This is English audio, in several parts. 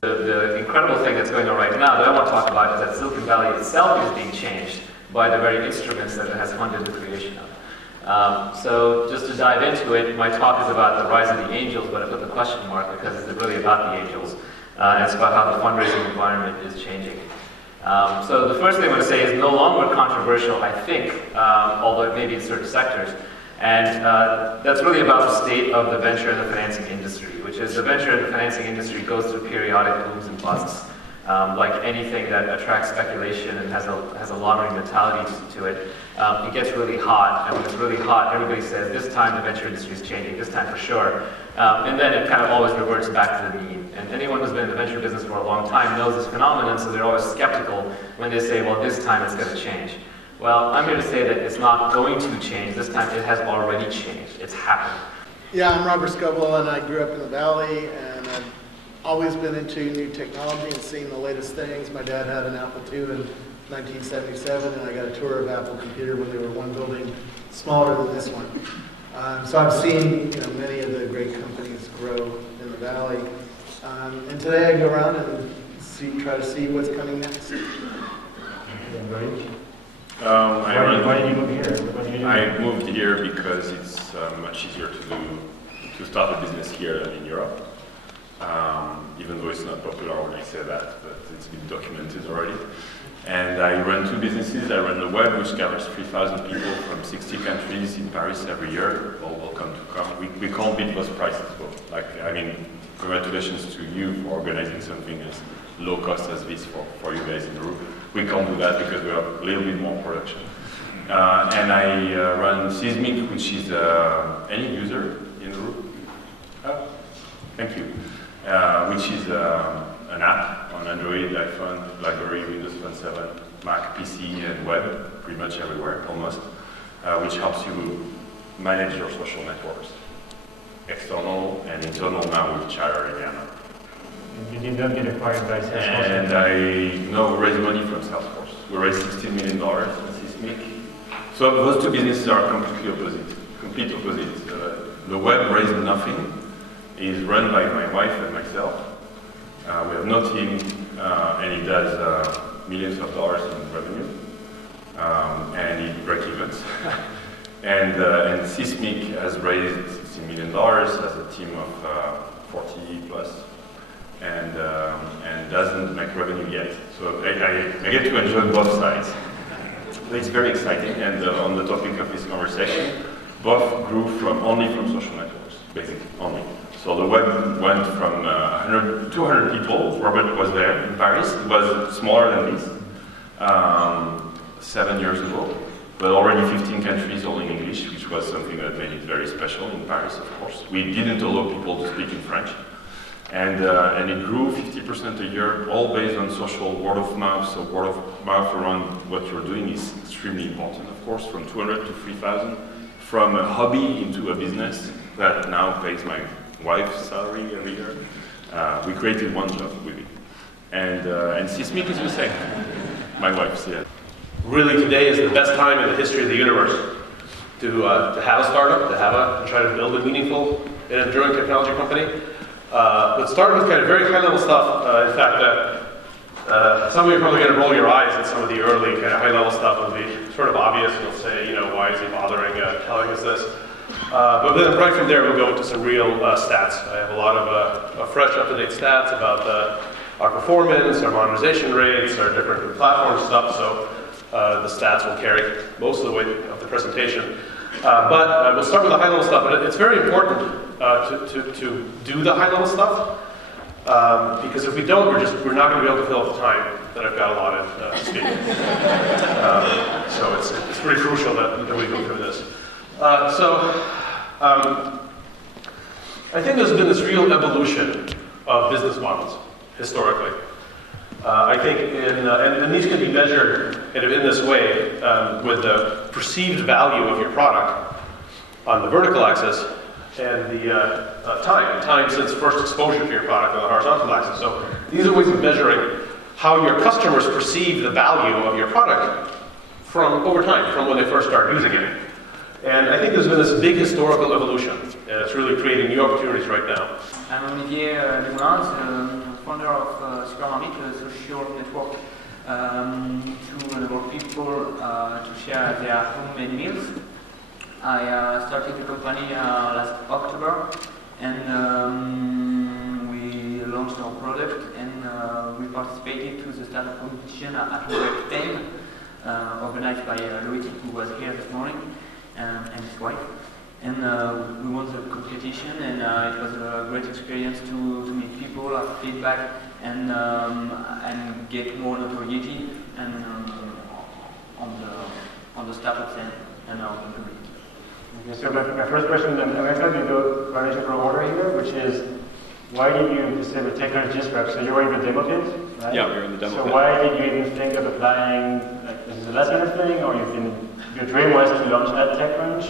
The incredible thing that's going on right now that I want to talk about is that Silicon Valley itself is being changed by the very instruments that it has funded the creation of. So just to dive into it, my talk is about the rise of the angels, but I put the question mark because it's really about the angels. And it's about how the fundraising environment is changing. So the first thing I want to say is no longer controversial, I think, although it may be in certain sectors. And that's really about the state of the venture and the financing industry, which is the venture and the financing industry goes through periodic booms and busts. Like anything that attracts speculation and has a lottery mentality to it, it gets really hot. And when it's really hot, everybody says, this time the venture industry is changing, this time for sure. And then it kind of always reverts back to the mean. And anyone who's been in the venture business for a long time knows this phenomenon, so they're always skeptical when they say, well, this time it's going to change. Well, I'm here to say that it's not going to change. This time it has already changed. It's happened. Yeah, I'm Robert Scoble, and I grew up in the Valley, and I've always been into new technology and seeing the latest things. My dad had an Apple II in 1977, and I got a tour of Apple Computer when they were one building smaller than this one. So I've seen many of the great companies grow in the Valley. And today I go around and try to see what's coming next. Why did you move here? I moved here because it's much easier to start a business here than in Europe. Even though it's not popular when I say that, but it's been documented already. And I run two businesses. I run the web, which gathers 3,000 people from 60 countries in Paris every year. All welcome to come. We can't beat those prices. Congratulations to you for organizing something as low cost as this for you guys in the room. We can't do that because we have a little bit more production. And I run Seismic, which is any user in the room. Oh, thank you. Which is an app on Android, iPhone, BlackBerry, Windows Phone 7, Mac, PC, and web, pretty much everywhere, almost, which helps you manage your social networks, external and internal now with Chatter again. You did not get acquired by Salesforce? And we raised money from Salesforce. We raised $16 million in Seismic. So those two businesses are completely opposite. Complete opposite. The web raised nothing. Is run by my wife and myself. We have no team, and it does millions of dollars in revenue, and it breaks even. and Seismic has raised $16 million, has a team of 40 plus, and doesn't make revenue yet. So I get to enjoy both sides. It's very exciting, and on the topic of this conversation, both grew only from social networks, basically, only. So the web went from 200 people. Robert was there in Paris. It was smaller than this 7 years ago, but already 15 countries all in English, which was something that made it very special in Paris, of course. We didn't allow people to speak in French. And it grew 50% a year, all based on social word of mouth. So word of mouth around what you're doing is extremely important, of course, from 200 to 3,000, from a hobby into a business that now pays my wife's salary every year. We created one job with it. And Seismic is the same. My wife said. Really today is the best time in the history of the universe to have a startup, to try to build a meaningful and enduring technology company. Let's start with kind of very high level stuff. In fact, some of you are probably going to roll your eyes at some of the early kind of high level stuff. It'll be sort of obvious. You'll say, why is he bothering telling us this? But then right from there, we'll go into some real stats. I have a lot of fresh, up-to-date stats about our performance, our monetization rates, our different platform stuff. So the stats will carry most of the weight of the presentation. But we'll start with the high-level stuff. And it's very important to do the high-level stuff because if we don't, we're not going to be able to fill up the time that I've got allotted to speak. So it's pretty crucial that we go through this. I think there's been this real evolution of business models historically. I think, and these can be measured in this way with the perceived value of your product on the vertical axis and the time since first exposure to your product on the horizontal axis. So these are ways of measuring how your customers perceive the value of your product from over time, from when they first start using it. And I think there's been this big historical evolution, and it's really creating new opportunities right now. I'm Olivier Desmoulins, founder of Supermarket, a social network to enable people to share their homemade meals. I started the company last October, and we launched our product, and we participated to the startup competition at Web 10, organized by Loïc, who was here this morning, and his wife. And we won the competition, and it was a great experience to meet people, have feedback, and get more notoriety and on the startup scene and our community. Okay, so my first question, I'm going to try to go chronological order here, which is, why did you decide to take on Disrupt? So you were in the demo pit, right? Yeah, we were in the demo pit. So why did you even think of applying, like, this is the last minute thing, or your dream was to launch at TechCrunch?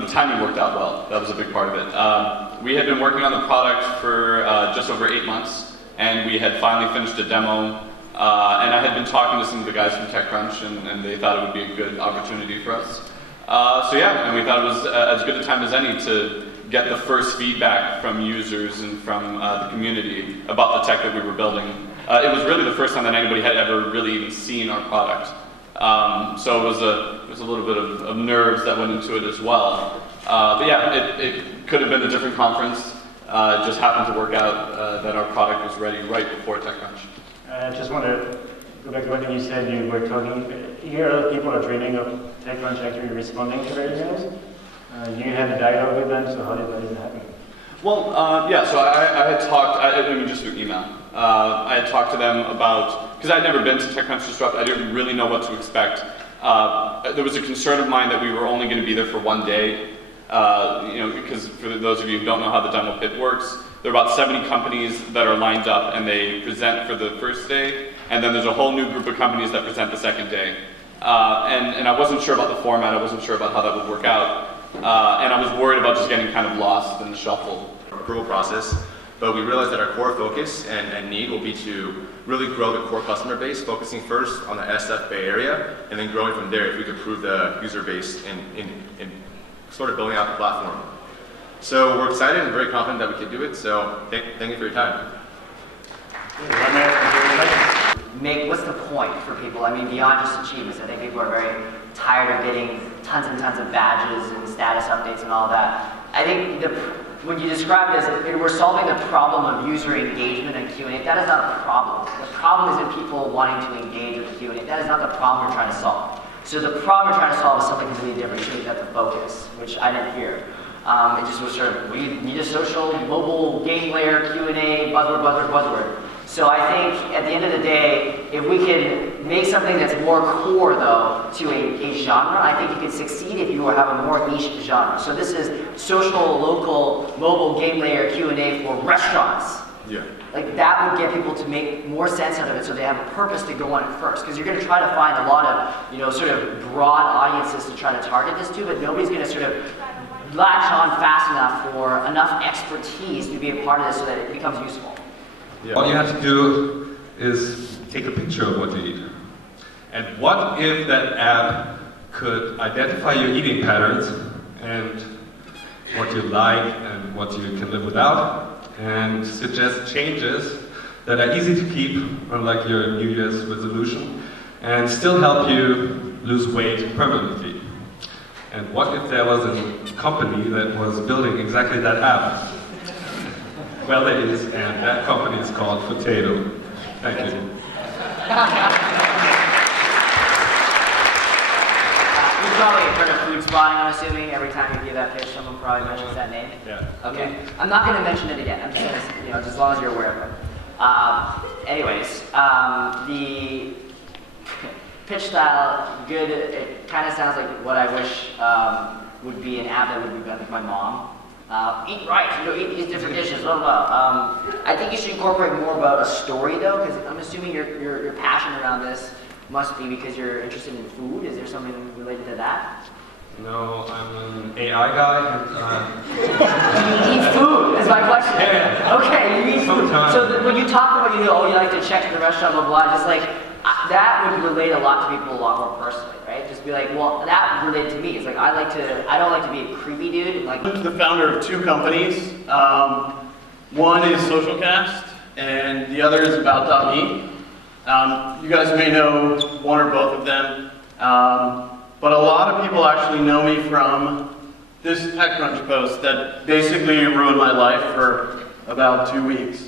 The timing worked out well. That was a big part of it. We had been working on the product for just over 8 months, and we had finally finished a demo. And I had been talking to some of the guys from TechCrunch, and they thought it would be a good opportunity for us. And we thought it was as good a time as any to get the first feedback from users and from the community about the tech that we were building. It was really the first time that anybody had ever really even seen our product. So it was a little bit of nerves that went into it as well. It could have been a different conference. It just happened to work out that our product was ready right before TechCrunch. I just want to go back to one thing you said. You were talking, here a lot of people are dreaming of TechCrunch actually responding to their emails. You had a dialogue with them, so how did that happen? Well, so I had talked, just through email. I had talked to them about, because I'd never been to TechCrunch Disrupt, I didn't really know what to expect. There was a concern of mine that we were only going to be there for one day, because for those of you who don't know how the demo pit works, there are about 70 companies that are lined up and they present for the first day, and then there's a whole new group of companies that present the second day. And I wasn't sure about the format, I wasn't sure about how that would work out, and I was worried about just getting kind of lost in the shuffle. Approval process, but we realized that our core focus and need will be to really grow the core customer base, focusing first on the SF Bay Area, and then growing from there if we could prove the user base in sort of building out the platform. So we're excited and very confident that we can do it, so thank you for your time. What's the point for people? I mean, beyond just achievements, I think people are very tired of getting tons and tons of badges and status updates and all that. I think when you describe it as we're solving the problem of user engagement and Q&A, that is not a problem. The problem is in people wanting to engage with Q&A. That is not the problem we're trying to solve. So the problem we're trying to solve is something completely different. You have to focus, which I didn't hear. It just was sort of, we need a social, mobile, game layer, Q&A, buzzword, buzzword, buzzword. So I think at the end of the day, if we could make something that's more core, though, to a genre, I think you could succeed if you have a more niche genre. So this is social, local, mobile, game layer, Q&A for restaurants. Yeah. Like that would get people to make more sense out of it, so they have a purpose to go on it first. Because you're going to try to find a lot of, sort of broad audiences to try to target this to, but nobody's going to sort of latch on fast enough for enough expertise to be a part of this so that it becomes useful. Yeah. All you have to do is take a picture of what you eat. And what if that app could identify your eating patterns and what you like and what you can live without, and suggest changes that are easy to keep, unlike your New Year's resolution, and still help you lose weight permanently? And what if there was a company that was building exactly that app? Well, there is, and that company is called Potato. Thank you. You've probably heard of food spotting, I'm assuming. Every time you give that pitch, someone probably mentions that name. Yeah. Okay. I'm not going to mention it again. I'm just going to, as long as you're aware of it. Anyways, the pitch style, good. It kind of sounds like what I wish would be an app that would be better with my mom. Eat right, eat these different dishes, blah, blah, blah. I think you should incorporate more about a story, though, because I'm assuming your passion around this must be because you're interested in food. Is there something related to that? No, I'm an AI guy. You eat food, is my question. Yeah. Okay, you eat food. Sometimes. So when you talk about, you like to check the restaurant, blah, blah, just like, that would relate a lot to people a lot more personally, right? Just be like, well, that related to me. It's like I don't like to be a creepy dude. Like, I'm the founder of 2 companies. One is SocialCast, and the other is About.me. You guys may know one or both of them, but a lot of people actually know me from this TechCrunch post that basically ruined my life for about 2 weeks.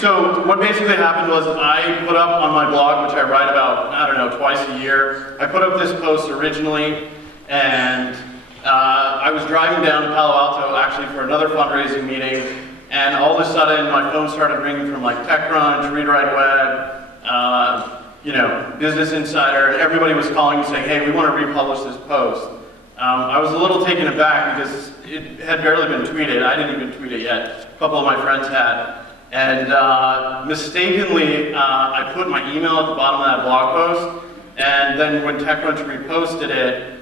So what basically happened was I put up on my blog, which I write about, I don't know, twice a year, I put up this post originally, and I was driving down to Palo Alto actually for another fundraising meeting, and all of a sudden my phone started ringing from like TechCrunch, ReadWriteWeb, you know, Business Insider, and everybody was calling and saying, hey, we want to republish this post. I was a little taken aback because it had barely been tweeted. I didn't even tweet it yet. A couple of my friends had. And mistakenly, I put my email at the bottom of that blog post, and then when TechCrunch reposted it,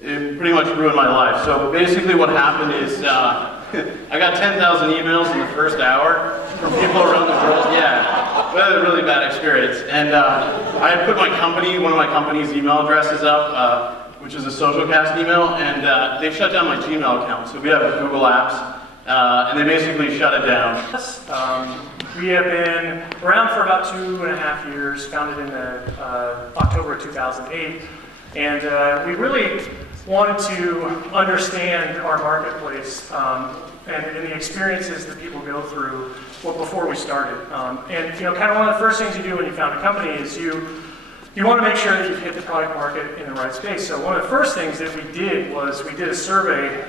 it pretty much ruined my life. So basically what happened is I got 10,000 emails in the first hour from people around the world. Yeah, it was a really bad experience. And I had put my company, one of my company's email addresses up, which is a SocialCast email, and they shut down my Gmail account. So we have Google Apps, and they basically shut it down. We have been around for about 2.5 years, founded in October of 2008, and we really wanted to understand our marketplace and the experiences that people go through before we started. And you know, kind of one of the first things you do when you found a company is you want to make sure that you've hit the product market in the right space. So one of the first things that we did was we did a survey,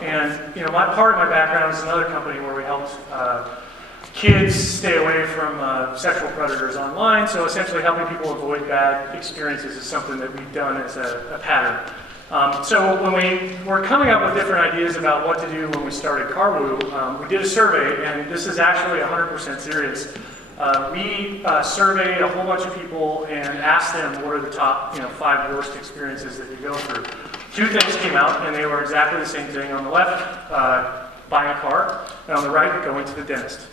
and you know, part of my background is another company where we helped kids stay away from sexual predators online. So essentially helping people avoid bad experiences is something that we've done as a pattern. So when we were coming up with different ideas about what to do when we started CarWoo, we did a survey, and this is actually 100% serious. We surveyed a whole bunch of people and asked them what are the top 5 worst experiences that you go through. 2 things came out, and they were exactly the same thing. On the left, buying a car, and on the right, going to the dentist.